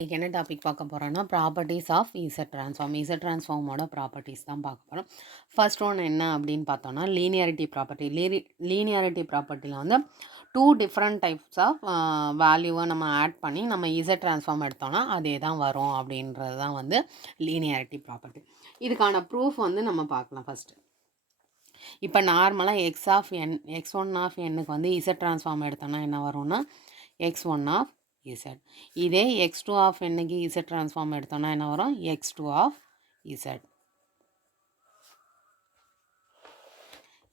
இன்றைக்கி என்ன டாபிக் பார்க்க போகிறோன்னா properties of Z transform. Z ட்ரான்ஸ்ஃபார்மோட ப்ராப்பர்ட்டிஸ் தான் பார்க்க போகிறோம். ஃபர்ஸ்ட் ஒன் என்ன அப்படின்னு பார்த்தோன்னா லீனியாரிட்டி ப்ராப்பர்ட்டி. லீனியாரிட்டி ப்ராப்பர்ட்டியில் வந்து 2 டிஃப்ரெண்ட் டைப்ஸ் ஆஃப் வேல்யூவை நம்ம ஆட் பண்ணி நம்ம இசட் ட்ரான்ஸ்ஃபார்ம் எடுத்தோம்னா அதே தான் வரும் அப்படின்றது தான் வந்து லீனியாரிட்டி ப்ராப்பர்ட்டி. இதுக்கான ப்ரூஃப் வந்து நம்ம பார்க்கலாம் ஃபஸ்ட்டு. இப்போ நார்மலாக எக்ஸ்1 ஆஃப் எண்ணுக்கு வந்து இசட் ட்ரான்ஸ்ஃபார்ம் எடுத்தோன்னா என்ன வரும்னா x1 ஆஃப் z. இதே x2 ஆஃப் எண்ணுக்கு z ட்ரான்ஸ்ஃபார்ம் எடுத்தோம்னா என்ன வரும் x2 ஆஃப் z.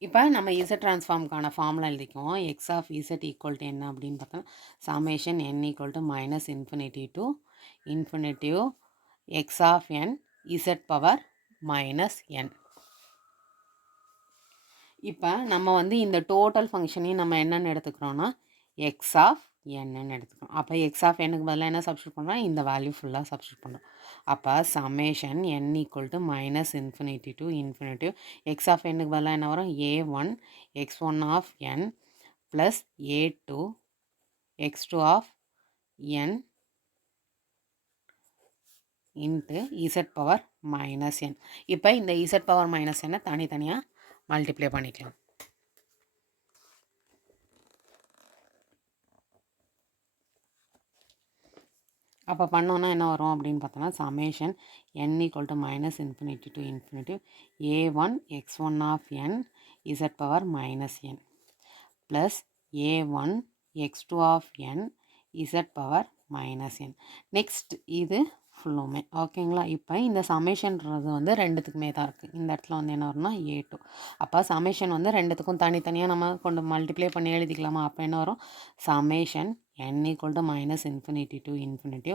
இப்போ நம்ம z ட்ரான்ஸ்ஃபார்முக்கான ஃபார்முலா எழுதிக்குவோம். x of z equal to என்ன அப்படின்னு பார்த்தோன்னா summation n equal to minus infinity to infinitive x of n z power minus n. இப்போ நம்ம வந்து இந்த டோட்டல் ஃபங்க்ஷனையும் நம்ம என்னென்னு எடுத்துக்கிறோன்னா x ஆஃப் என்னன்னு எடுத்துக்கணும். அப்போ எக்ஸ் ஆஃப் என்னுக்கு பதிலாக என்ன சப்ஸ்டியூட் பண்ணுறோம், இந்த வேல்யூ ஃபுல்லாக சப்ஸ்டியூட் பண்ணுறோம். அப்போ summation n equal to minus infinity to infinitive x of என்னுக்கு பதிலாக என்ன வரும் a1 x1 of n plus a2 x2 of n into Z power minus n. இப்போ இந்த இசட் பவர் மைனஸ் n தனித்தனியாக மல்டிப்ளை பண்ணிக்கலாம். அப்போ பண்ணோன்னா என்ன வரும் அப்படின்னு பார்த்தோன்னா summation n equal to minus infinity to infinitive a1 x1 of n இசட் power minus n plus a1 x2 of n இசட் பவர் மைனஸ் n. நெக்ஸ்ட் இது ஃபுல்லுமே ஓகேங்களா. இப்போ இந்த சமேஷன்றது வந்து ரெண்டுத்துக்குமே தான் இருக்குது. இந்த இடத்துல வந்து என்ன வரும்னா a2. அப்போ சமேஷன் வந்து ரெண்டுத்துக்கும் தனித்தனியாக நம்ம கொண்டு மல்டிப்ளை பண்ணி எழுதிக்கலாமா. அப்போ என்ன வரும் summation n equal to minus infinity to infinity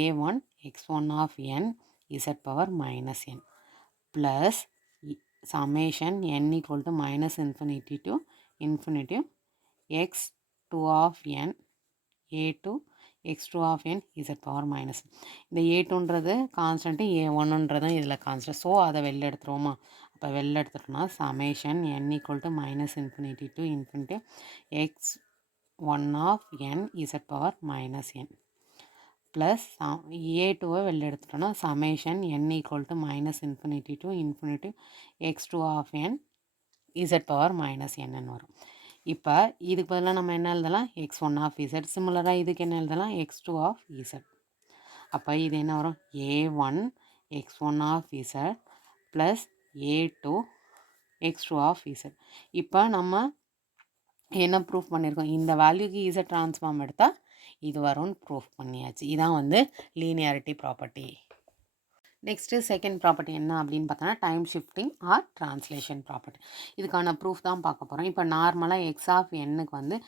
a1 x1 of n z power minus n plus summation n equal to minus infinity to infinity x2 of n a2 x2 of n z power minus n. இந்த a2ன்றது constant a1ன்றதும் இதில் constant. So அதை வெளில எடுத்துருவோமா. அப்போ வெளில எடுத்துட்டோம்னா summation n equal to minus infinity to infinity x1 of n z power minus n plus a2 வெளில எடுத்துட்டோம்னா summation n equal to minus infinity to infinity x2 of n z power minus n வரும். இப்போ இதுக்கு பதிலாக நம்ம என்ன எழுதலாம் x1 of z. சிமிலராக இதுக்கு என்ன எழுதலாம் x2 of z. அப்போ இது என்ன வரும் a1 x1 of z plus a2 x2 of z. இப்போ நம்ம என்ன ப்ரூஃப் பண்ணியிருக்கோம், இந்த வேல்யூக்கு இசட் ட்ரான்ஸ்ஃபார்ம் எடுத்தால் இது வரும்னு ப்ரூஃப் பண்ணியாச்சு. இதான் வந்து linearity property. Next second property என்ன அப்படின்னு பார்த்தோன்னா time shifting or translation property. இதுக்கான ப்ரூஃப் தான் பார்க்க போகிறோம். இப்போ நார்மலாக எக்ஸ் ஆஃப் எண்ணுக்கு வந்து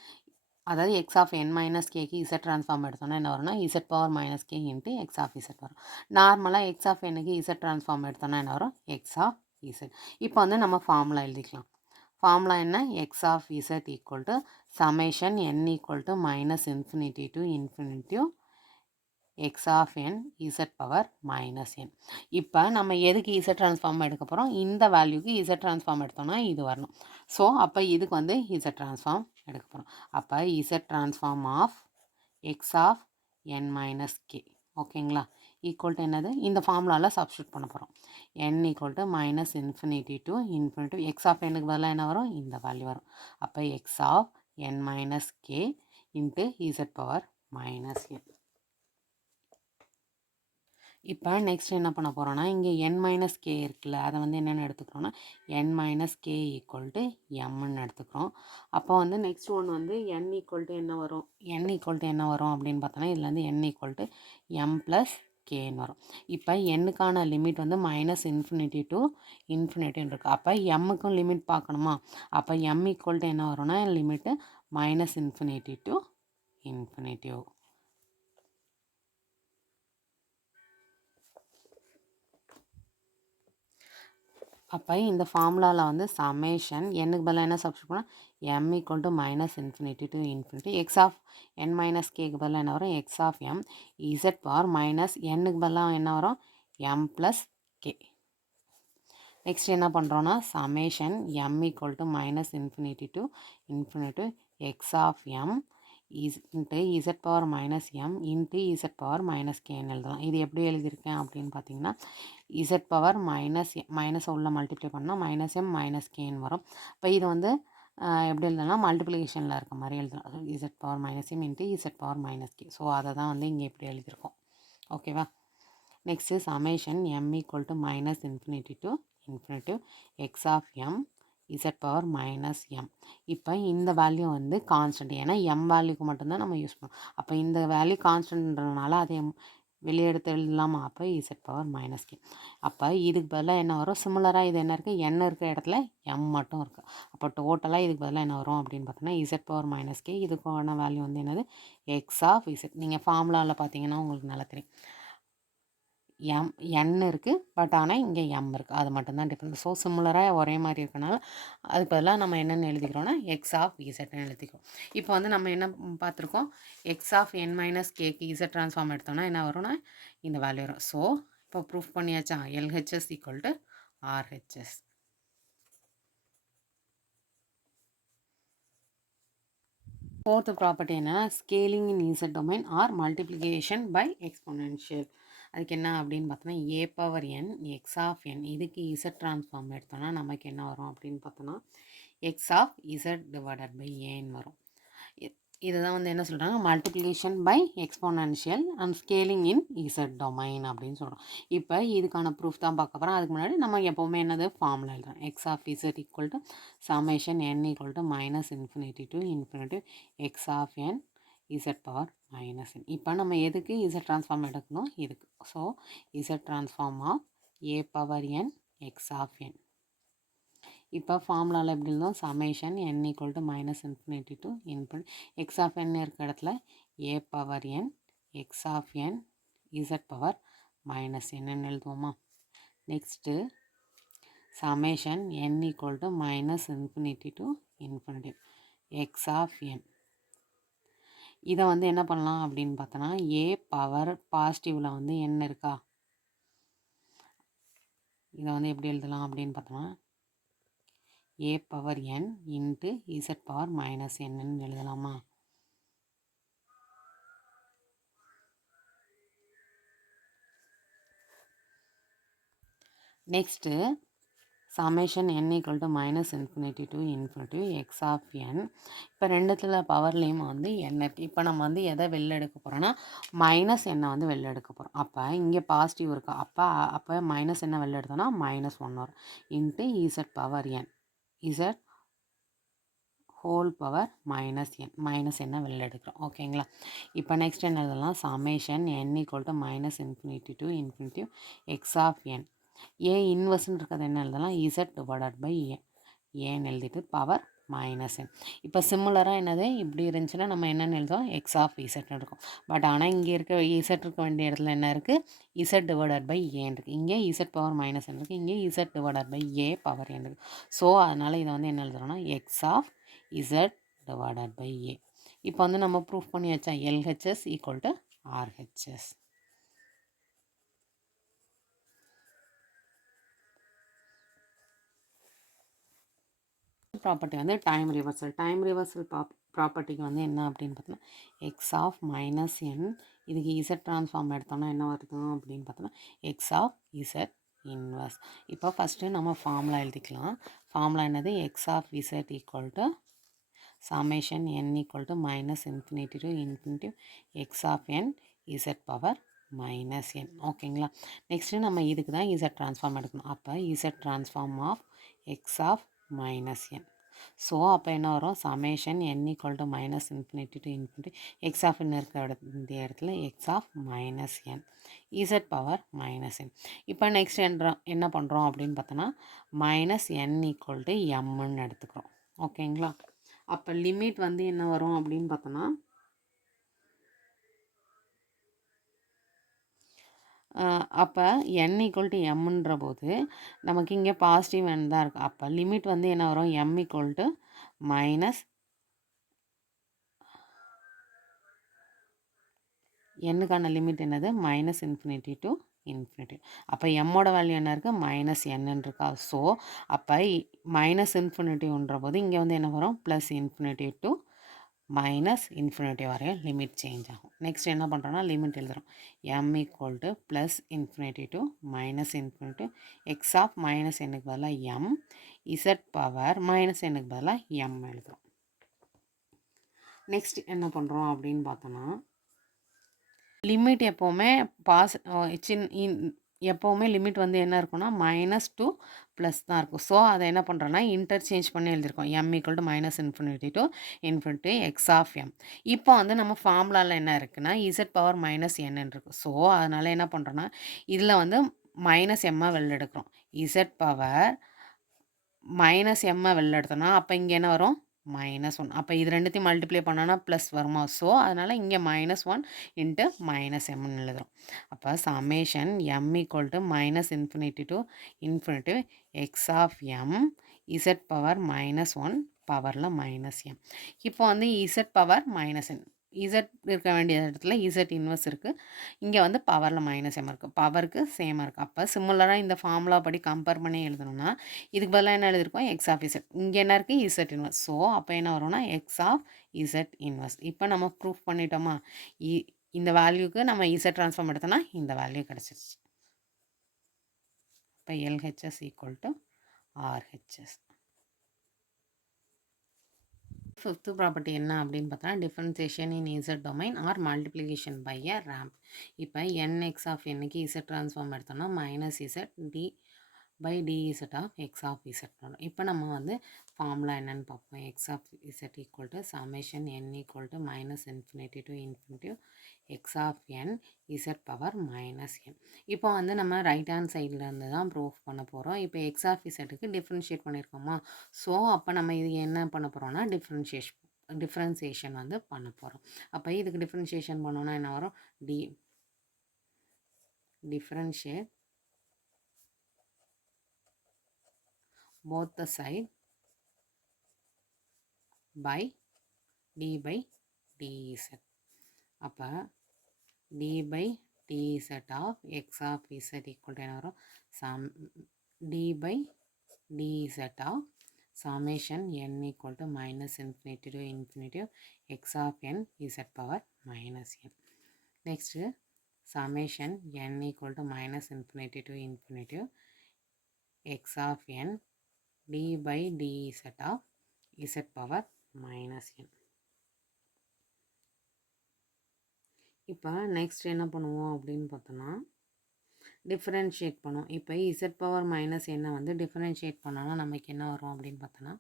அதாவது எக்ஸ் ஆஃப் என் மைனஸ் கேக்கு இசட் ட்ரான்ஸ்ஃபார்ம் எடுத்தோன்னா என்ன வரும்னா z power minus k into x of z வரும். நார்மலாக எக்ஸ் ஆஃப் எண்ணுக்கு இசட் ட்ரான்ஸ்ஃபார்ம் எடுத்தோன்னா என்ன வரும் எக்ஸ் ஆஃப் இசட். இப்போ வந்து நம்ம ஃபார்முலா எழுதிக்கலாம். ஃபார்முலா என்ன x of Z equal to summation n equal to minus infinity to infinitive x of n Z power minus n. இப்போ நம்ம எதுக்கு இசட் ட்ரான்ஸ்ஃபார்ம் எடுக்க போகிறோம், இந்த வேல்யூக்கு இசட் ட்ரான்ஸ்ஃபார்ம் எடுத்தோம்னா இது வரணும். ஸோ அப்போ இதுக்கு வந்து இசட் ட்ரான்ஸ்ஃபார்ம் எடுக்க போகிறோம். அப்போ Z transform of x of n minus k ஓகேங்களா ஈக்குவல் டு என்னது இந்த ஃபார்முலாவில் சப்ஸ்டியூட் பண்ண போகிறோம். n equal to minus infinity to infinity x of என்னுக்கு பதிலாக என்ன வரும் இந்த வேல்யூ வரும். அப்போ x of n minus k into Z power minus n. இப்போ நெக்ஸ்ட் என்ன பண்ண போகிறோன்னா இங்கே n மைனஸ் கே இருக்குல்ல அதை வந்து என்னென்னு எடுத்துக்கிறோன்னா n minus k equal to எம்ன்னு எடுத்துக்கிறோம். அப்போ வந்து நெக்ஸ்ட் ஒன் வந்து n ஈக்குவல் டு என்ன வரும் என்ன வரும் அப்படின்னு பார்த்தோன்னா இதில் வந்து n equal to m plus கேன்னு வரும். இப்போ எண்ணுக்கான லிமிட் வந்து மைனஸ் இன்ஃபினிட்டி டு இன்ஃபினிட்டின்னு இருக்குது. அப்போ எம்முக்கும் லிமிட் பார்க்கணுமா. அப்போ எம் ஈக்குவல் டு என்ன வரும்னா limit minus infinity to infinitive. அப்போ இந்த ஃபார்முலாவில் வந்து சமேஷன் என்னுக்கு பதிலாக என்ன சப்ஸ்டியூட் பண்ணால் m equal to minus infinity to infinity x of n minus கேக்கு பதிலாக என்ன வரும் x of m Z power minus என்னுக்கு பதிலாக என்ன வரும் எம் ப்ளஸ் கே. நெக்ஸ்ட் என்ன பண்ணுறோன்னா summation m equal to minus infinity to infinity x of m into Z power minus m into Z power minus கேன்னு எழுதலாம். இது எப்படி எழுதியிருக்கேன் அப்படின்னு பார்த்தீங்கன்னா, இசட் பவர் மைனஸ் உள்ள மல்டிப்ளை பண்ணால் மைனஸ் எம் மைனஸ் கேன்னு வரும். இப்போ இது வந்து எப்படி எழுதலாம், மல்டிப்ளிகேஷனில் இருக்க மாதிரி எழுதலாம். Z power minus m into Z power minus k. So அதை தான் வந்து இங்கே எப்படி எழுதியிருக்கோம். ஓகேவா? Next summation m equal to minus infinity to infinitive x of m Z power minus m. இப்போ இந்த வேல்யூ வந்து கான்ஸ்டன்ட், ஏன்னா எம் வேல்யூக்கு மட்டும்தான் நம்ம யூஸ் பண்ணோம். அப்போ இந்த வேல்யூ கான்ஸ்டன்ட்ன்றனால அதை வெளியே எடுத்து எழுதலாமா? அப்போ இசட் பவர் மைனஸ் கே. அப்போ இதுக்கு பதிலாக என்ன வரும், சிமிலராக இது என்ன இருக்குது, என் இருக்கிற இடத்துல எம் மட்டும் இருக்குது. அப்போ டோட்டலாக இதுக்கு பதிலாக என்ன வரும் அப்படின்னு பார்த்தோன்னா இசட் பவர் மைனஸ் கே. இதுக்கான வேல்யூ வந்து என்னது, எக்ஸ் ஆஃப் இசட். நீங்கள் ஃபார்முலாவில் பார்த்தீங்கன்னா உங்களுக்கு நல்லா தெரியும், என் இருக்குது, பட் ஆனால் இங்கே எம் இருக்குது, அது மட்டும்தான் டிஃப்ரெண்ட். ஸோ சிமிலராக ஒரே மாதிரி இருக்கனால அதுக்கு பதிலாக நம்ம என்னென்னு எழுதிக்கிறோன்னா எக்ஸ் ஆஃப் இசட்னு எழுதிக்கிறோம். இப்போ வந்து நம்ம என்ன பார்த்துருக்கோம், எக்ஸ் ஆஃப் என் மைனஸ் கேக்கு இசட் ட்ரான்ஸ்ஃபார்ம் எடுத்தோம்னா என்ன வரும்னா இந்த வேல்யூ வரும். ஸோ இப்போ ப்ரூஃப் பண்ணியாச்சா, LHS equal to RHS. Fourth property என்னன்னா, scaling in Z domain or multiplication by exponential. அதுக்கு என்ன அப்படின்னு பார்த்தோன்னா, a power n x of n. இதுக்கு இசட் ட்ரான்ஸ்ஃபார்ம் எடுத்தோன்னா நமக்கு என்ன வரும் அப்படின்னு பார்த்தோன்னா, x of Z divided by ஏன்னு வரும். இதுதான் வந்து என்ன சொல்கிறாங்க, multiplication by exponential and scaling in Z domain அப்படின்னு சொல்கிறோம். இப்போ இதுக்கான ப்ரூஃப் தான் பார்க்க போகிறோம். அதுக்கு முன்னாடி நம்ம எப்போவுமே என்னது ஃபார்முலா எழுதுறோம். X of Z equal to summation n equal to minus infinity to infinity x of n Z power minus n. இப்போ நம்ம எதுக்கு இசட் ட்ரான்ஸ்ஃபார்ம் எடுக்கணும், இதுக்கு. So Z transform of a power n x of n. இப்போ ஃபார்முலாவில் எப்படி இருந்தோம், summation n equal to minus infinity to infinity x of n இருக்க இடத்துல a power n x of n Z power minus என்னன்னு எழுதுவோமா. Next summation n equal to minus infinity to infinity x of n. இதை வந்து என்ன பண்ணலாம் அப்படின்னு பார்த்தோன்னா, ஏ பவர் பாசிட்டிவில் வந்து என்ன இருக்கா, இதை வந்து எப்படி எழுதலாம் அப்படின்னு பார்த்தோன்னா, a power n into Z power minus என்னன்னு எழுதலாமா. Next summation n equal to minus infinity to infinity x of n. இப்போ ரெண்டுத்தில் பவர்லேயும் வந்து என் இருக்குது. இப்போ நம்ம வந்து எதை வெளில எடுக்க போகிறோன்னா, மைனஸ் எண்ணை வந்து வெளில எடுக்க போகிறோம். அப்போ இங்கே பாசிட்டிவ் இருக்கா, அப்போ மைனஸ் என்ன வெளில எடுத்தோன்னா மைனஸ் 1 வரும் into Z power n Z whole power minus n. Minus என்ன வெளில எடுக்கிறோம். ஓகேங்களா. இப்போ நெக்ஸ்ட் என்ன எழுதலாம், summation n equal to minus infinity to infinity x of n. A இன்வெர்ஸ்ன்னு இருக்கிறது என்ன எழுதலாம், இசட் டிவைடட் பை ஏன்னு எழுதிட்டு பவர் மைனஸ் என். இப்போ சிமிலராக என்னது இப்படி இருந்துச்சுன்னா நம்ம என்னென்னு எழுதுவோம், எக்ஸ் ஆஃப் இசட்னு இருக்கும். பட் ஆனால் இங்கே இருக்க இசட் இருக்க வேண்டிய இடத்துல என்ன இருக்குது, இசட் டிவைடட் பை ஏன் இருக்குது. இங்கே இசட் பவர் மைனஸ் என் இருக்குது, இங்கே Z divided by a power n இருக்குது. ஸோ அதனால் இதை வந்து என்ன எழுதுறோம்னா, x of Z divided by a. இப்போ வந்து நம்ம ப்ரூஃப் பண்ணி வச்சா LHS equal to RHS. Property வந்து டைம் ரிவர்சல். டைம் ரிவர்சல் ப்ராப்பர்ட்டிக்கு வந்து என்ன அப்படின்னு பார்த்தோன்னா, எக்ஸ் ஆஃப் மைனஸ் என். இதுக்கு இசட் ட்ரான்ஸ்ஃபார்ம் எடுத்தோம்னா என்ன வருது அப்படின்னு பார்த்தோன்னா, எக்ஸ் ஆஃப் இசட் இன்வர்ஸ். இப்போ ஃபஸ்ட்டு நம்ம ஃபார்முலா எழுதிக்கலாம். ஃபார்முலா என்னது, x of Z equal to summation n equal to minus infinity to infinity x of n Z power minus n. ஓகேங்களா. நெக்ஸ்ட்டு நம்ம இதுக்கு தான் இசட் ட்ரான்ஸ்ஃபார்ம் எடுக்கணும். அப்போ Z transform of x of minus n. So அப்போ என்ன வரும், summation n equal to minus infinity to infinity x of n இருக்கிற இந்த இடத்துல X of minus n Z power minus n. இப்போ நெக்ஸ்ட் என்ன பண்ணுறோம் அப்படின்னு பார்த்தோன்னா, மைனஸ் என் ஈக்குவல் டு எம்ன்னு எடுத்துக்கிறோம். ஓகேங்களா. அப்போ லிமிட் வந்து என்ன வரும் அப்படின்னு பார்த்தோன்னா, அப்போ என் ஈக்குவல் டு எம்ன்ற போது நமக்கு இங்கே பாசிட்டிவ் என் தான் இருக்குது. அப்போ லிமிட் வந்து என்ன வரும், எம் ஈக்குவல் டு மைனஸ் என்னுக்கான லிமிட் என்னது, மைனஸ் இன்ஃபினிட்டி டு இன்ஃபினிட்டி. அப்போ எம்மோட வேல்யூ என்ன இருக்குது, மைனஸ் என்னன்னு இருக்கா. ஸோ அப்போ மைனஸ் இன்ஃபினிட்டின்ற போது இங்கே வந்து என்ன வரும், plus infinity to minus infinity வரையும் லிமிட் சேஞ்ச் ஆகும். நெக்ஸ்ட் என்ன பண்ணுறோன்னா லிமிட் எழுதுகிறோம். M equal to plus infinity to minus infinity x of minus என்னுக்கு பதிலாக எம் இசட் பவர் மைனஸ் என்னுக்கு பதிலாக எம் எழுதுகிறோம். நெக்ஸ்ட் என்ன பண்ணுறோம் அப்படின்னு பார்த்தோன்னா லிமிட் எப்போவுமே எப்போவுமே லிமிட் வந்து என்ன இருக்குன்னா மைனஸ் டு ப்ளஸ் தான் இருக்கும். ஸோ அதை என்ன பண்ணுறோன்னா இன்டர்சேஞ்ச் பண்ணி எழுதியிருக்கோம். M equal to minus infinity to infinity x of m. இப்போ வந்து நம்ம ஃபார்முலாவில் என்ன இருக்குன்னா இசட் பவர் மைனஸ் என்னன்னு இருக்குது. ஸோ அதனால் என்ன பண்ணுறோன்னா இதில் வந்து மைனஸ் எம்மை வெளில எடுக்கிறோம். இசட் பவர் மைனஸ் எம்மை வெளில எடுத்தோன்னா அப்போ இங்கே என்ன வரும் -1. அப்போ இது ரெண்டுத்தையும் மல்டிப்ளை பண்ணோன்னா ப்ளஸ் வருமா? ஸோ அதனால் இங்கே -1 இன்ட்டு -mன்னு எழுதுகிறோம். அப்போ summation m equal to minus infinity to infinity x of m Z power -1 பவரில் -m. இப்போ வந்து இசட் பவர் -n இசட் இருக்க வேண்டிய இடத்துல இசட் இன்வெர்ஸ் இருக்குது. இங்கே வந்து பவரில் -m இருக்குது. பவருக்கு சேமாக இருக்குது. அப்போ சிமிலராக இந்த ஃபார்முலா படி கம்பேர் பண்ணி எழுதணும்னா இதுக்கு பதிலாக என்ன எழுதியிருக்கோம் எக்ஸ் ஆஃப் இசட். இங்கே என்ன இருக்குது இசட் இன்வெர்ஸ். ஸோ அப்போ என்ன வரும்னா எக்ஸ் ஆஃப் இசட் இன்வெர்ஸ். இப்போ நம்ம ப்ரூஃப் பண்ணிட்டோமா இந்த வேல்யூக்கு நம்ம இசட் ட்ரான்ஸ்ஃபார்ம் எடுத்தோன்னா இந்த வேல்யூ கிடச்சிருச்சு. இப்போ LHS equal to RHS. Fifth property என்ன அப்படின்னு பார்த்தோன்னா differentiation in Z domain or multiplication by a ramp. இப்போ என்எக்ஸ் ஆஃப் என்னைக்கு இசட் ட்ரான்ஸ்ஃபார்ம் எடுத்தோம்னா minus z d by d z of x of z பண்ணணும். இப்போ நம்ம வந்து ஃபார்முலா என்னென்னு பார்ப்போம். X of Z equal to summation n equal to minus infinity to infinity x of n Z power -n. இப்போ வந்து நம்ம ரைட் ஹேண்ட் சைட்லேருந்து தான் ப்ரூஃப் பண்ண போகிறோம். இப்போ எக்ஸ் ஆஃப் இசட்டுக்கு டிஃப்ரென்ஷியேட் பண்ணியிருக்கோமா? ஸோ அப்போ நம்ம இது என்ன பண்ண போகிறோம்னா டிஃப்ரென்சியேஷன் வந்து பண்ண போகிறோம். அப்போ இதுக்கு டிஃப்ரென்சியேஷன் பண்ணோன்னா என்ன வரும்? Differentiate both the side by d by dz. அப்போ d by dz of x of z equal to என்ன வரும்? d by dz of summation n equal to minus infinity to infinity x of n z power minus n. Next summation n equal to minus infinity to infinity x of n d by dz of z power minus n. இப்போ next என்ன பண்ணுவோம் அப்படின்னு பார்த்தோன்னா differentiate பண்ணுவோம். இப்போ z power minus என்ன வந்து differentiate பண்ணோன்னா நமக்கு என்ன வரும் அப்படின்னு பார்த்தோன்னா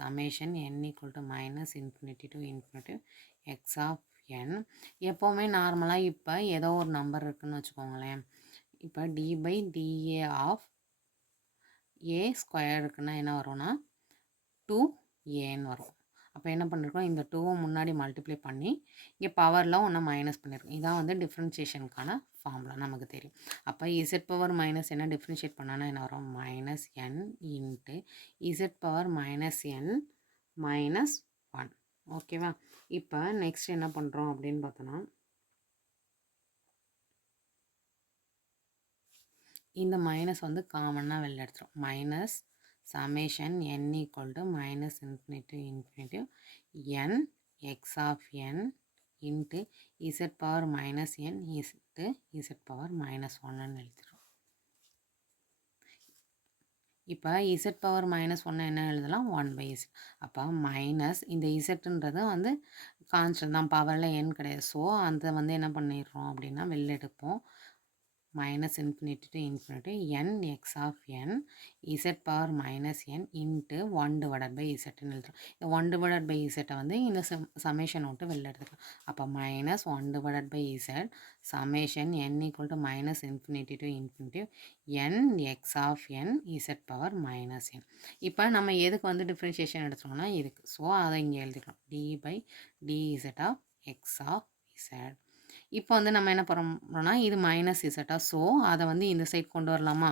summation n equal to minus infinity to infinity x of n. எப்போவுமே நார்மலாக இப்போ ஏதோ ஒரு நம்பர் இருக்குதுன்னு வச்சுக்கோங்களேன். இப்போ d by d a of a square இருக்குன்னா என்ன வரும்னா 2ஏன்னு வரும். அப்போ என்ன பண்ணியிருக்கோம் இந்த 2வை முன்னாடி மல்டிப்ளை பண்ணி இங்கே பவரில் ஒன்று மைனஸ் பண்ணியிருக்கோம். இதான் வந்து டிஃப்ரென்ஷியேஷனுக்கான ஃபார்முலா நமக்கு தெரியும். அப்போ இசட் பவர் மைனஸ் என்ன டிஃப்ரென்ஷியேட் பண்ணோன்னா என்ன வரும்? -n into Z power -n -1. ஓகேவா? இப்போ நெக்ஸ்ட் என்ன பண்ணுறோம் அப்படின்னு பார்த்தோன்னா இந்த மைனஸ் வந்து காமனாக வெளில எடுத்துரும். Minus summation n equal to minus infinity infinity n x of n into Z power -n into Z power -1ன்னு எழுதிடும். இப்போ இசட் பவர் -1 என்ன எழுதலாம்? 1/z. அப்போ மைனஸ் இந்த இசட்டுன்றது வந்து கான்ஸ்டன்ட் தான், பவரில் n கிடையாது. ஸோ அதை வந்து என்ன பண்ணிடுறோம் அப்படின்னா வெளில எடுப்போம். minus infinity to infinity n x of n z power minus n into 1 divided by z ன்னு எழுதுறோம். இந்த 1 divided by z வந்து இந்த சமேஷன் விட்டு வெளில எடுத்துக்கலாம். அப்போ minus 1 divided by z summation n equal to minus infinity to infinity n x of n z power minus n. இப்போ நம்ம எதுக்கு வந்து டிஃப்ரென்ஷியேஷன் எடுத்துக்கோம்னா இதுக்கு. ஸோ அதை இங்கே எழுதிக்கலாம். d by dz of x of z. இப்போ வந்து நம்ம என்ன பண்ணுறோம்னா இது மைனஸ் இசட்டா. ஸோ அதை வந்து இந்த சைட் கொண்டு வரலாமா?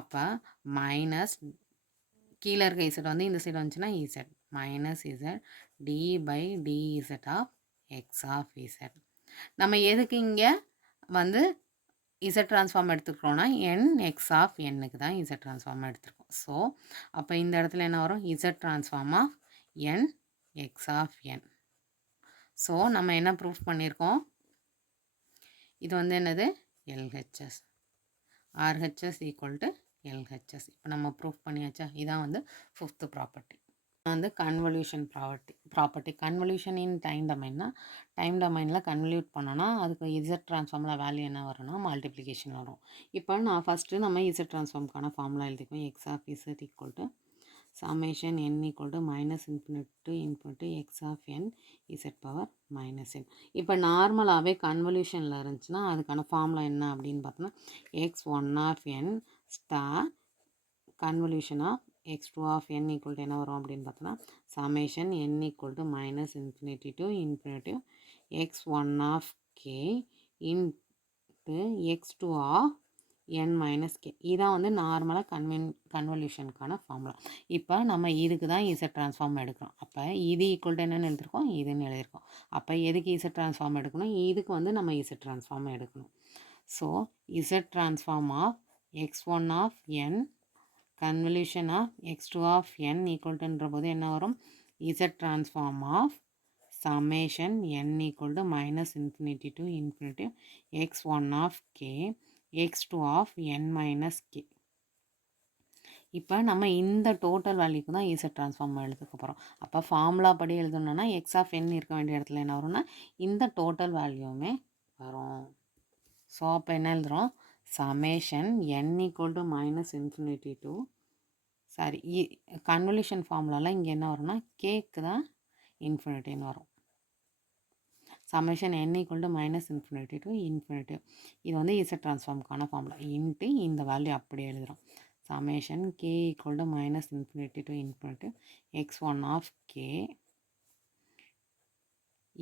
அப்போ மைனஸ் கீழே இருக்க இசட் வந்து இந்த சைடு வந்துச்சுன்னா z minus z d by d z of x of z. நம்ம எதுக்கு இங்கே வந்து இசட் ட்ரான்ஸ்ஃபார்ம் எடுத்துக்கிறோன்னா என் எக்ஸ் ஆஃப் என்னுக்கு தான் இசட் ட்ரான்ஸ்ஃபார்ம் எடுத்துருக்கோம். ஸோ அப்போ இந்த இடத்துல என்ன வரும்? Z transform of n x of n. So நம்ம என்ன ப்ரூஃப் பண்ணியிருக்கோம், இது வந்து என்னது LHS, RHS equal to LHS. இப்போ நம்ம ப்ரூஃப் பண்ணியாச்சா. இதான் வந்து ஃபிஃப்த்து ப்ராப்பர்ட்டி. வந்து convolution property convolution in time டொமைன்னா, டைம் டொமைனில் கன்வல்யூட் பண்ணோன்னா அதுக்கு இசட் ட்ரான்ஸ்ஃபார்மில் வேல்யூ என்ன வரும்னா மல்டிப்ளிகேஷன் வரும். இப்போ நான் ஃபஸ்ட்டு நம்ம இசட் ட்ரான்ஸ்ஃபார்முக்கான ஃபார்முலா எழுதிக்குவோம். X of Z equal to summation n equal to minus infinity to infinity x of n z power minus n. இப்போ நார்மலாகவே கன்வல்யூஷனில் இருந்துச்சுன்னா அதுக்கான ஃபார்முலா என்ன அப்படின்னு பார்த்தோன்னா x one of n star convolution of x two of n equal to என்ன வரும் அப்படின்னு பார்த்தோன்னா summation n equal to minus infinity to infinity x one of k into x two of n minus k. இதான் வந்து நார்மலாக கன்வல்யூஷனுக்கான formula. இப்போ நம்ம இதுக்கு தான் இசட் ட்ரான்ஸ்ஃபார்ம் எடுக்கிறோம். அப்போ இது ஈக்குவல் டு என்னென்னு எழுதிருக்கோம், இதுன்னு எழுதியிருக்கோம். அப்போ எதுக்கு இசட் ட்ரான்ஸ்ஃபார்ம் எடுக்கணும், இதுக்கு வந்து நம்ம இசட் ட்ரான்ஸ்ஃபார்ம் எடுக்கணும். So Z transform of x one of n convolution of x two of n equal டுன்ற போது என்ன வரும், z transform of summation n equal to minus infinity to infinity x1 of k x2 of n minus k. இப்போ நம்ம இந்த total வேல்யூக்கு தான் Z transform எழுதுக்க போகிறோம். அப்போ ஃபார்முலா படி எழுதணுன்னா எக்ஸ் ஆஃப் என் இருக்க வேண்டிய இடத்துல என்ன வரும்னா இந்த டோட்டல் வேல்யூமே வரும். ஸோ அப்போ என்ன எழுதுகிறோம், summation n equal to minus infinity to sorry convolution ஃபார்முலாவில் இங்கே என்ன வரும்னா கேக்கு தான் இன்ஃபினிட்டின்னு வரும். Summation n equal to minus infinity to infinity. இது வந்து இசட் ட்ரான்ஸ்ஃபார்முக்கான ஃபார்முலா. இன்ட்டு இந்த வேல்யூ அப்படியே எழுதுகிறோம். Summation k equal to minus infinity to infinity x1 of k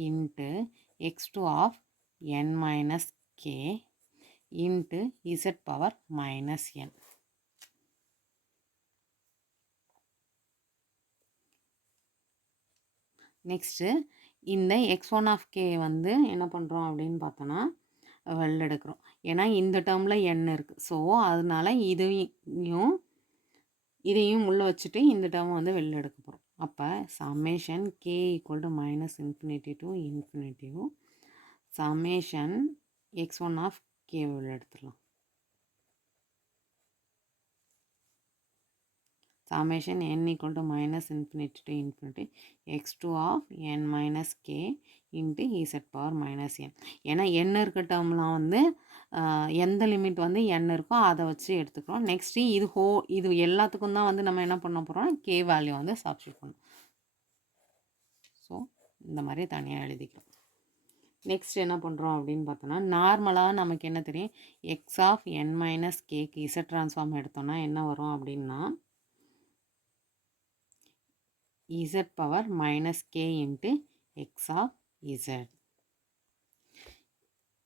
into x2 of n minus k into z power minus n. Next இந்த x1 of k வந்து என்ன பண்ணுறோம் அப்படின்னு பார்த்தோன்னா வெளில எடுக்கிறோம். ஏன்னா இந்த டேர்மில் n இருக்குது. ஸோ அதனால இதையும் உள்ளே வச்சுட்டு இந்த டேர்மை வந்து வெளில எடுக்க போகிறோம். அப்போ summation k equal to minus infinity to இன்ஃபினிட்டியும் சமேஷன் x1 ஆஃப் k வெளில எடுத்துடலாம். சமேஷன் n equal to minus infinity to infinity x2 of n minus k into z power minus n. ஏன்னா n இருக்க டேர்ம்லாம் வந்து எந்த லிமிட் வந்து n இருக்கோ அதை வச்சு எடுத்துக்கிறோம். நெக்ஸ்ட்டு இது எல்லாத்துக்கும் தான் வந்து நம்ம என்ன பண்ண போகிறோம், k வேல்யூ வந்து சப்ஸ்டியூட் பண்ணணும். ஸோ இந்த மாதிரி தனியாக எழுதிக்கிறோம். நெக்ஸ்ட் என்ன பண்ணுறோம் அப்படின்னு பார்த்தோன்னா நார்மலாக நமக்கு என்ன தெரியும், எக்ஸ் ஆஃப் என் மைனஸ் கேக்கு இசட் ட்ரான்ஸ்ஃபார்ம் எடுத்தோம்னா என்ன வரும் அப்படின்னா z power minus k into x of z.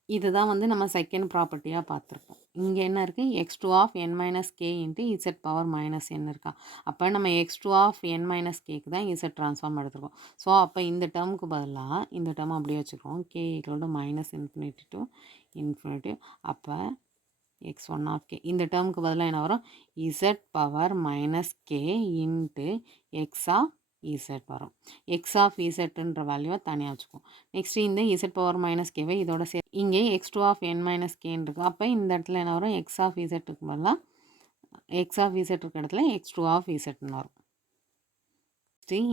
இதுதான் வந்து நம்ம செகண்ட் ப்ராப்பர்ட்டியாக பார்த்துருக்கோம். இங்கே என்ன இருக்குது, x2 of n minus k into z power minus n இருக்கா. அப்போ நம்ம x2 of n minus kக்கு தான் z ட்ரான்ஸ்ஃபார்ம் எடுத்துருக்கோம். ஸோ அப்போ இந்த டேர்முக்கு பதிலாக இந்த டேர்ம் அப்படியே வச்சுக்கிறோம். k equal to minus infinity to infinity. அப்போ x1 of k இந்த டேர்முக்கு பதிலாக என்ன வரும், z power minus k into x of Z வரும். எக்ஸ் ஆஃப் இசட்ன்ற வேல்யூவை தனியாக வச்சுக்கும். நெக்ஸ்ட் இந்த இசட் பவர் மைனஸ் கேவை இதோட இங்கே x2 ஆஃப் n மைனஸ் கேன்னு இருக்குது. அப்போ இந்த இடத்துல என்ன வரும், எக்ஸ் ஆஃப் இசட்டுக்கு பதிலாக எக்ஸ் ஆஃப் இசட் இருக்க இடத்துல x2 ஆஃப் இசட்னு வரும்.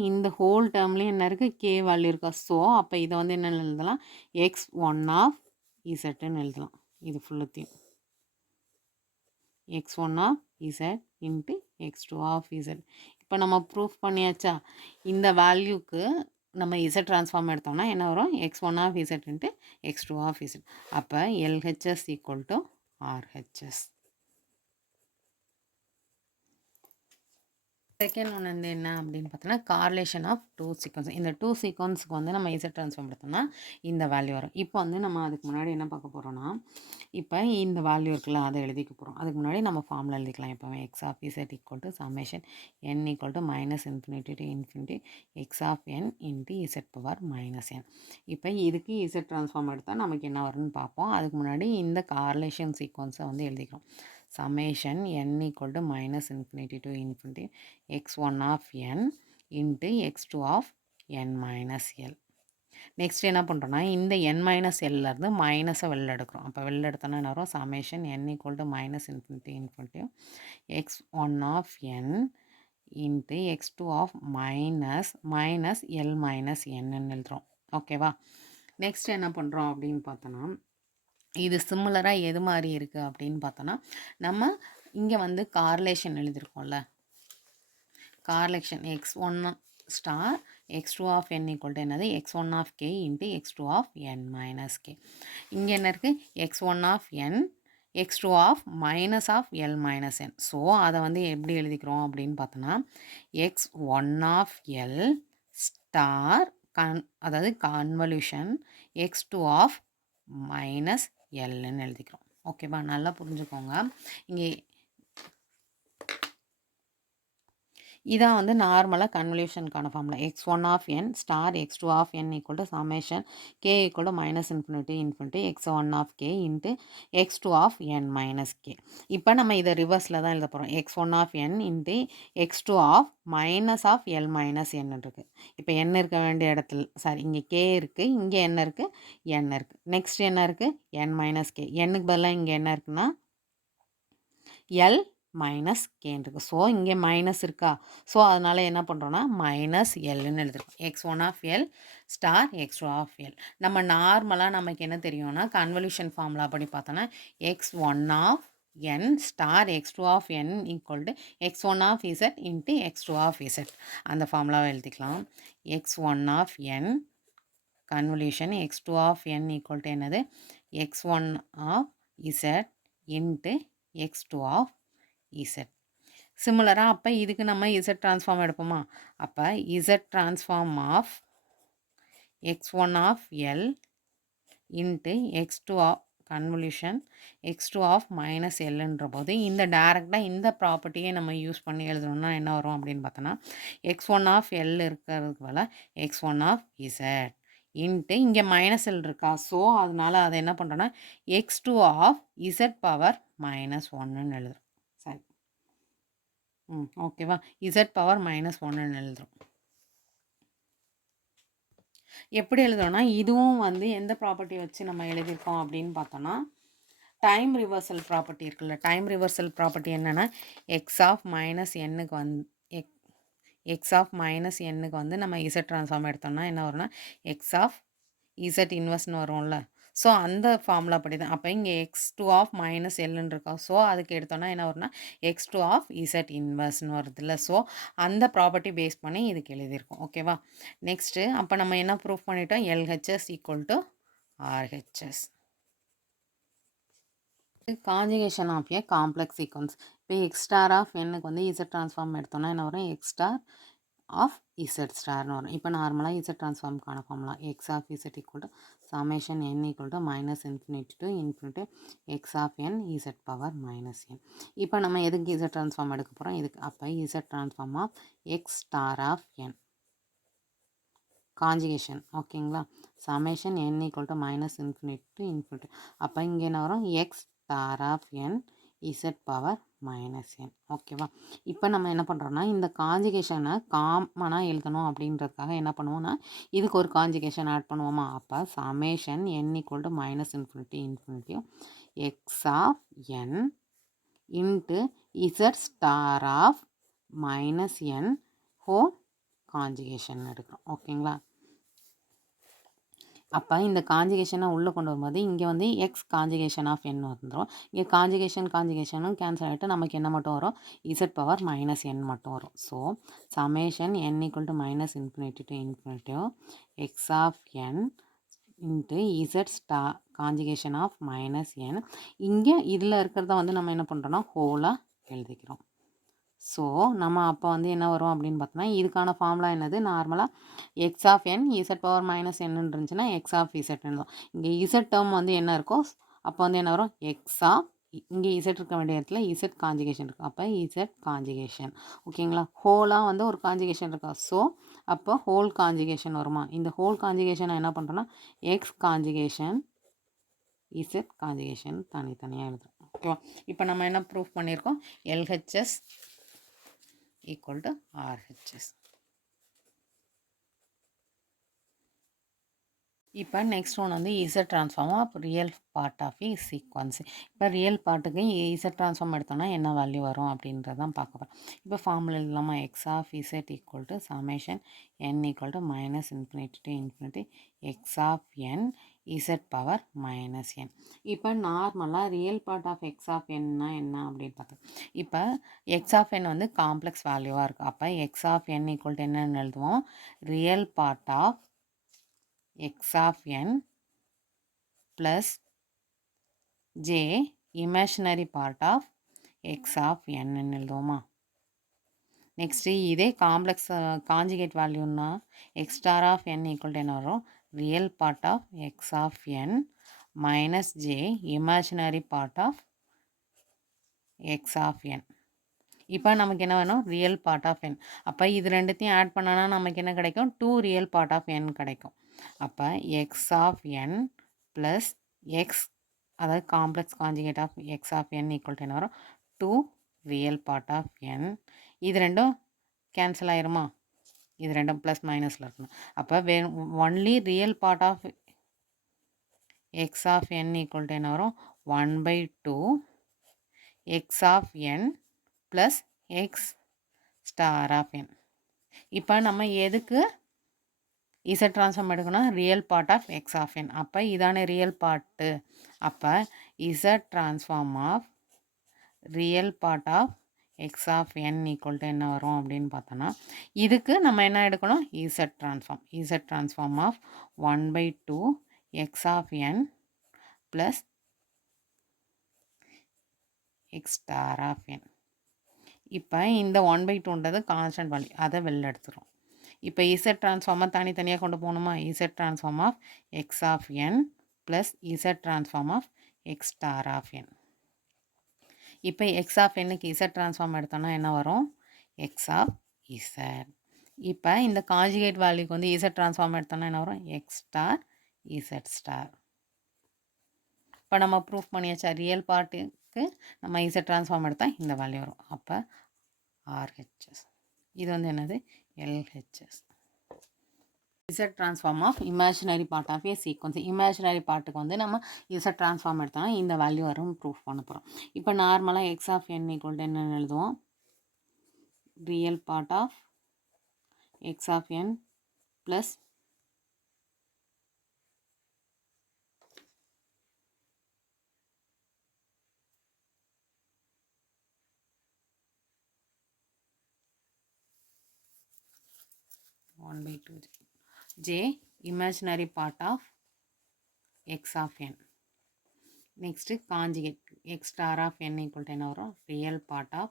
இந்த ஹோல் டேர்ம்லேயும் என்ன இருக்குது, கே வேல்யூ இருக்கா. ஸோ அப்போ இதை வந்து என்ன எழுதலாம், x1 ஆஃப் இசட்டுன்னு எழுதலாம். இது ஃபுல்லத்தையும் x1 of z into x2 of z. இப்போ நம்ம ப்ரூஃப் பண்ணியாச்சா. இந்த வேல்யூக்கு நம்ம இசட் ட்ரான்ஸ்ஃபார்ம் எடுத்தோம்னா என்ன வரும், x1 of z into x2 of z. அப்போ LHS equal to RHS. Second one வந்து என்ன அப்படின்னு பார்த்தோன்னா கார்லேஷன் ஆஃப் டூ சீக்வன்ஸ். இந்த டூ சீக்வன்ஸுக்கு வந்து நம்ம இசட் ட்ரான்ஸ்ஃபார்ம் எடுத்தோம்னா இந்த வேல்யூ வரும். இப்போ வந்து நம்ம அதுக்கு முன்னாடி என்ன பார்க்க போகிறோன்னா, இப்போ இந்த வேல்யூ இருக்குல்ல அதை எழுதிக்க போகிறோம். அதுக்கு முன்னாடி நம்ம ஃபார்முலா எழுதிக்கலாம். இப்போ x of Z equal to summation n equal to minus infinity to infinity x of n into Z power minus n. இப்போ இதுக்கு இசட் ட்ரான்ஸ்ஃபார்ம் எடுத்தால் நமக்கு என்ன வரும்னு பார்ப்போம். அதுக்கு முன்னாடி இந்த கார்லேஷன் சீக்வன்ஸை வந்து எழுதிக்கிறோம். summation n equal to minus infinity to infinity x1 of n into x2 of n minus l. Next என்ன பண்ணுறோன்னா இந்த என் மைனஸ் எல்லேருந்து மைனஸை வெளில எடுக்கிறோம். அப்போ வெளில எடுத்தோன்னா என்ன வரும், summation n equal to minus infinity infinity x1 of n into x2 of minus l minus என்னன்னு எழுதுகிறோம். ஓகேவா? நெக்ஸ்ட் என்ன பண்ணுறோம் அப்படின்னு பார்த்தோன்னா இது சிமிலராக எது மாதிரி இருக்குது அப்படின்னு பார்த்தோன்னா நம்ம இங்கே வந்து கார்லேஷன் எழுதியிருக்கோம்ல, correlation x1 star x2 of n equal to என்னது x1 of k into x2 of n minus k. இங்கே என்ன இருக்குது, x1 of n x2 of minus of l minus n. ஸோ அதை வந்து எப்படி எழுதிக்கிறோம் அப்படின்னு பார்த்தோன்னா x1 ஆஃப் எல் ஸ்டார் அதாவது கன்வல்யூஷன் x2 ஆஃப் மைனஸ் எல்லுன்னு எழுதிக்கிறோம். ஓகேவா? நல்லா புரிஞ்சுக்கோங்க. இங்கே இதான் வந்து நார்மலாக கன்வல்யூஷனுக்கான formula. x1 of n star x2 of n equal to summation k equal to minus infinity infinity x1 of k into x2 of n minus k. இப்போ நம்ம இதை ரிவர்ஸில் தான் எழுத போகிறோம். x1 of n into x2 of minus of l minus n இருக்குது. இப்போ n இருக்க வேண்டிய இடத்துல சாரி இங்கே k இருக்குது, இங்கே என்ன இருக்குது, n இருக்குது. நெக்ஸ்ட் என்ன இருக்குது, n மைனஸ் k. n-க்கு பதிலாக இங்கே என்ன இருக்குன்னா எல் மைனஸ் கேன் இருக்குது. ஸோ இங்கே மைனஸ் இருக்கா, ஸோ அதனால் என்ன பண்ணுறோன்னா மைனஸ் எல்லுன்னு எழுதிருக்கோம். x1 of l star x2 of l. நம்ம நார்மலாக நமக்கு என்ன தெரியும்னா கன்வல்யூஷன் ஃபார்முலா படி பார்த்தோன்னா x1 of n star x2 of n equal to x1 of z into x2 of z. அந்த ஃபார்முலாவை எழுதிக்கலாம். x1 of n convolution x2 of n equal to என்னது x1 of z into x2 of z. சிமிலராக அப்போ இதுக்கு நம்ம z transform எடுப்போமா, அப்போ z transform of x1 of l into x2 of convolution x2 of minus எல்லுன்ற போது இந்த டேரெக்டாக இந்த ப்ராப்பர்ட்டியை நம்ம யூஸ் பண்ணி எழுதணும்னா என்ன வரும் அப்படின்னு பார்த்தோன்னா x1 ஆஃப் எல் இருக்கிறதுக்கு போல் x1 ஆஃப் z இன்ட்டு இங்கே மைனஸ் எல் இருக்கா, ஸோ அதனால் அதை என்ன பண்ணுறோன்னா x2 of z power minus ஒன்றுன்னு எழுதுறோம். சரி, ஓகேவா? z பவர் மைனஸ் ஒன்றுன்னு எழுதுறோம். எப்படி எழுதுறோன்னா இதுவும் வந்து எந்த ப்ராப்பர்ட்டி வச்சு நம்ம எழுதியிருக்கோம் அப்படின்னு பார்த்தோன்னா டைம் ரிவர்சல் ப்ராப்பர்ட்டி இருக்குல்ல. டைம் ரிவர்சல் ப்ராப்பர்ட்டி என்னென்னா எக்ஸ் ஆஃப் மைனஸ் எண்ணுக்கு வந்து எக்ஸ் ஆஃப் மைனஸ் எண்ணுக்கு வந்து நம்ம z ட்ரான்ஸ்ஃபார்ம் எடுத்தோம்னா என்ன வரும்னா எக்ஸ் ஆஃப் z இன்வெர்ஸ்னு வரும்ல. ஸோ அந்த ஃபார்முலா படி தான். அப்போ இங்கே x2 ஆஃப் மைனஸ் எல்லுன்னு இருக்கா, ஸோ அதுக்கு எடுத்தோன்னா என்ன வரும்னா x2 ஆஃப் z இன்வெர்ஸ்னு வருதுல்ல. ஸோ அந்த ப்ராப்பர்ட்டி பேஸ் பண்ணி இதுக்கு எழுதியிருக்கோம். ஓகேவா? நெக்ஸ்ட்டு அப்போ நம்ம என்ன ப்ரூஃப் பண்ணிட்டோம், LHS equal to RHS. Conjugation of a complex sequence. இப்போ எக்ஸ் ஸ்டார் ஆஃப் எண்ணுக்கு வந்து இசட் ட்ரான்ஸ்ஃபார்ம் எடுத்தோன்னா என்ன வரும், எக்ஸ் ஸ்டார் ஆஃப் இசட் ஸ்டார்னு வரும். இப்போ நார்மலாக இசட் ட்ரான்ஸ்ஃபார்முக்கான formula x of Z equal to summation n equal to minus infinity to infinity x of n Z power minus n. இப்போ நம்ம எதுக்கு இசட் ட்ரான்ஸ்ஃபார்ம் எடுக்க போகிறோம், இதுக்கு. அப்போ Z transform of x star of n conjugation. ஓகேங்களா? Summation n equal to minus infinity to infinity. அப்போ இங்கே என்ன வரும், x star of n Z power minus n. ஓகேவா? இப்போ நம்ம என்ன பண்ணுறோன்னா இந்த கான்ஜுகேஷனை காமனாக எழுதணும் அப்படின்றதுக்காக என்ன பண்ணுவோம்னா இதுக்கு ஒரு கான்ஜுகேஷன் ஆட் பண்ணுவோமா. அப்போ summation n equal to minus infinity x of n into z star of minus n whole conjugation எடுக்கிறோம். ஓகேங்களா? அப்போ இந்த கான்ஜுகேஷனை உள்ளே கொண்டு வரும்போது இங்கே வந்து எக்ஸ் கான்ஜுகேஷன் ஆஃப் என் வந்துடும். இங்கே கான்ஜுகேஷனும் கேன்சல் ஆகிட்டு நமக்கு என்ன மட்டும் வரும், இசட் பவர் மைனஸ் என் மட்டும் வரும். So summation n equal to minus infinity to infinity x of n into z conjugation of minus n. இங்கே இதில் இருக்கிறத வந்து நம்ம என்ன பண்ணுறோன்னா ஹோலாக எழுதிக்கிறோம். ஸோ நம்ம அப்போ வந்து என்ன வரும் அப்படின்னு பார்த்தோன்னா இதுக்கான ஃபார்முலா என்னது, நார்மலாக x of n Z power minus என்னன்னு இருந்துச்சுன்னா எக்ஸ் ஆஃப் இசட்னு தான். இங்கே இசட் டேர்ம் வந்து என்ன இருக்கோ அப்போ வந்து என்ன வரும், எக்ஸ் ஆஃப் இங்கே இசட் இருக்க வேண்டிய இடத்துல இசட் கான்ஜுகேஷன் இருக்குது. அப்போ இசட் கான்ஜுகேஷன். ஓகேங்களா? ஹோலாக வந்து ஒரு கான்ஜுகேஷன் இருக்கா, ஸோ அப்போ ஹோல் கான்ஜுகேஷன் வருமா. இந்த ஹோல் கான்ஜுகேஷனை என்ன பண்ணுறோன்னா எக்ஸ் கான்ஜுகேஷன் இசட் கான்ஜுகேஷன் தனித்தனியாக எழுதுறோம். ஓகேவா? இப்போ நம்ம என்ன ப்ரூஃப் பண்ணியிருக்கோம், LHS equal to RHS. இப்போ நெக்ஸ்ட் ஒன் வந்து z transform of real part of sequence. இப்போ ரியல் பார்ட்டுக்கு இசட் ட்ரான்ஸ்ஃபார்ம் எடுத்தோம்னா என்ன வேல்யூ வரும் அப்படின்றதான் பார்க்க போகிறோம். இப்போ ஃபார்முலா இல்லாமல் x of Z equal to summation n equal to minus infinity to infinity x of n Z power minus n. இப்போ நார்மலாக real part of x of என்னா என்ன அப்படின்னு பார்த்தோம். இப்போ எக்ஸ் ஆஃப் என் வந்து காம்ப்ளெக்ஸ் வேல்யூவாக இருக்குது. அப்போ x of n equal to என்னன்னு எழுதுவோம், real part of x of n plus j imaginary part of x of n எழுதுவோமா. நெக்ஸ்ட்டு இதே காம்ப்ளெக்ஸ் காஞ்சிகேட் வேல்யூன்னா x star of n equal to என்ன வரும், real part of x of n minus j imaginary part of x of n. இப்போ நமக்கு என்ன வேணும், real part of n. அப்போ இது ரெண்டுத்தையும் ஆட் பண்ணோன்னா நமக்கு என்ன கிடைக்கும், 2 ரியல் பார்ட் ஆஃப் என் கிடைக்கும். அப்போ x of n plus x, அதாவது complex conjugate of x of n equal to என்ன வரும், 2 ரியல் பார்ட் ஆஃப் என். இது ரெண்டும் கேன்சல் ஆயிருமா, இது ரெண்டும் ப்ளஸ் மைனஸில் இருக்கணும். அப்போ only real part of x of n equal to என்ன வரும், 1/2 x of n plus x star of n. இப்போ நம்ம எதுக்கு இசட் ட்ரான்ஸ்ஃபார்ம் எடுக்கணும், real part of x of n. அப்போ இதான ரியல் பார்ட்டு. அப்போ Z transform of real part of x of n equal to என்ன வரும் அப்படின்னு பார்த்தோன்னா, இதுக்கு நம்ம என்ன எடுக்கணும், z transform of 1/2 x of n plus x star of n. இப்போ இந்த 1/2ன்றது கான்ஸ்டன்ட் வேல்யூ, அதை வெளில எடுத்துரும். இப்போ இசட் ட்ரான்ஸ்ஃபார்மை தனித்தனியாக கொண்டு போகணுமா, z transform of x of n plus z transform of x star of n. இப்போ எக்ஸ் ஆஃப் என்னுக்கு இசட் ட்ரான்ஸ்ஃபார்ம் எடுத்தோன்னா என்ன வரும், எக்ஸ் ஆஃப் இசட். இப்போ இந்த காஞ்சிகேட் வேல்யூக்கு வந்து இசட் ட்ரான்ஸ்ஃபார்ம் எடுத்தோன்னா என்ன வரும், எக்ஸ் ஸ்டார் இசட் ஸ்டார். இப்போ நம்ம ப்ரூஃப் பண்ணியாச்சா, ரியல் பார்ட்டுக்கு நம்ம இசட் ட்ரான்ஸ்ஃபார்ம் எடுத்தால் இந்த வேல்யூ வரும். அப்போ ஆர்ஹெச்எஸ், இது வந்து என்னது, LHS. Z transform of imaginary part of a sequence. Imaginary பார்ட்டுக்கு வந்து நம்ம இசட் ட்ரான்ஸ்ஃபார்ம் எடுத்தோம்னா இந்த வேல்யூ வரும் ப்ரூஃப் பண்ண போகிறோம். இப்போ நார்மலாக x of n equal to என்னென்னு எழுதுவோம், real part of x of n plus j imaginary part of x of n. Next conjugate x star of n equal to என்ன வரும், real part of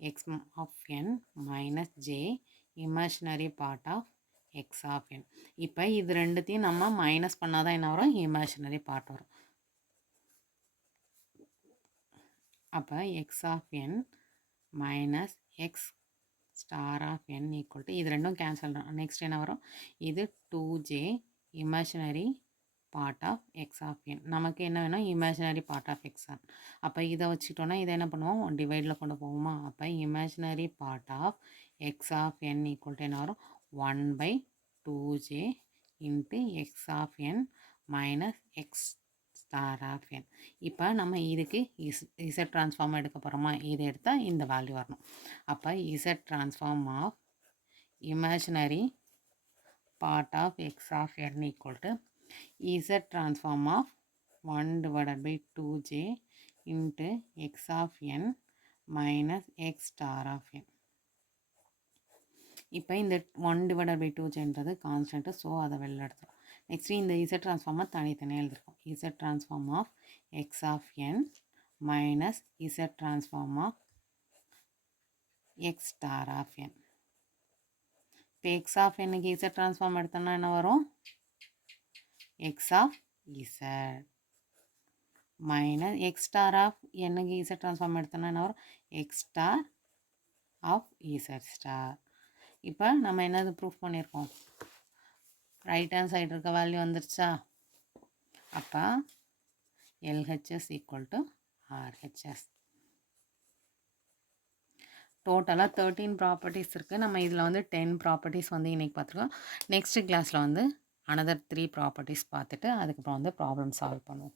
x of n minus j imaginary part of x of n. இப்போ இது ரெண்டுத்தையும் நம்ம minus பண்ணாதான் என்ன வரும், imaginary part வரும். அப்போ x of n minus x star of n equal to, இது ரெண்டும் கேன்சல். நெக்ஸ்ட் என்ன வரும், இது 2j imaginary part of x of n. நமக்கு என்ன வேணும், இமேஜினரி பார்ட் ஆஃப் எக்ஸ் ஆன். அப்போ இதை வச்சுட்டோன்னா இதை என்ன பண்ணுவோம், டிவைடில் கொண்டு போவோமா. அப்போ imaginary part of x of n equal to என்ன வரும், 1/2j into x of n minus x star of n. இப்போ நம்ம இதுக்கு இசட் ட்ரான்ஸ்ஃபார்ம் எடுக்க போகிறோமா, இது எடுத்தால் இந்த வேல்யூ வரணும். அப்போ Z transform of imaginary part of x of n equal to z transform of 1/2j into x of n minus x star of n. இப்போ இந்த 1/2jன்றது கான்ஸ்டன்ட்டு, ஸோ அதை வெளில எடுத்துரும். நெக்ஸ்ட்டு இந்த இசட் ட்ரான்ஸ்ஃபார்மை தனித்தனியாக எழுதிருக்கோம். Z transform of x of n minus z transform of x star of n. இப்போ எக்ஸ் ஆஃப் என்னுக்கு இசட் ட்ரான்ஸ்ஃபார்ம் எடுத்தோம்னா என்ன வரும், x of z minus x star of என்னுக்கு இசட் ட்ரான்ஸ்ஃபார்ம் எடுத்தோம்னா என்ன வரும், x star of z star. இப்போ நம்ம என்னது ப்ரூஃப் பண்ணியிருக்கோம், ரைட் ஹேண்ட் சைடு இருக்க வேல்யூ வந்துருச்சா. அப்போ LHS ஈக்குவல் டு RHS. டோட்டலாக 13 ப்ராப்பர்ட்டிஸ் இருக்குது. நம்ம இதில் வந்து 10 ப்ராப்பர்ட்டிஸ் வந்து இன்றைக்கி பார்த்துருக்கோம். நெக்ஸ்ட் கிளாஸில் வந்து அனதர் 3 ப்ராப்பர்ட்டிஸ் பார்த்துட்டு அதுக்கப்புறம் வந்து ப்ராப்ளம் சால்வ் பண்ணுவோம்.